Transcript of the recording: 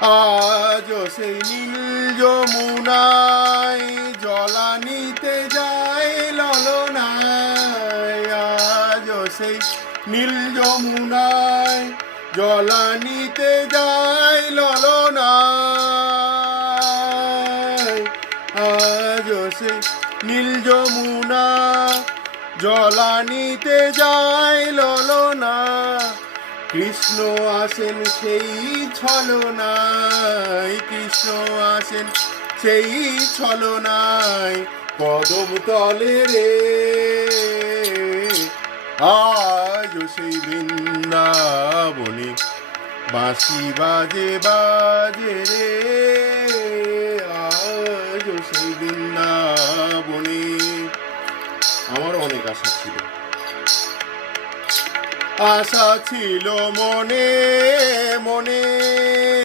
আজও সেই নীল যমুনায় জলানিতে যায় ললনায়। আজও সেই নীল যমুনায় জলানিতে যায় ললনায়। আজও সেই নীল যমুনা জলানিতে যায় ললনা। কৃষ্ণ আসেন সেই ছলনায়, কৃষ্ণ আসেন সেই ছলনায় কদম তলে রে। আজও সেই বৃন্দাবনে বাঁশি বাজে বাজে রে। আজও সেই বৃন্দাবনে। আমার অনেক আশা ছিল, আশা ছিল মনে মনে।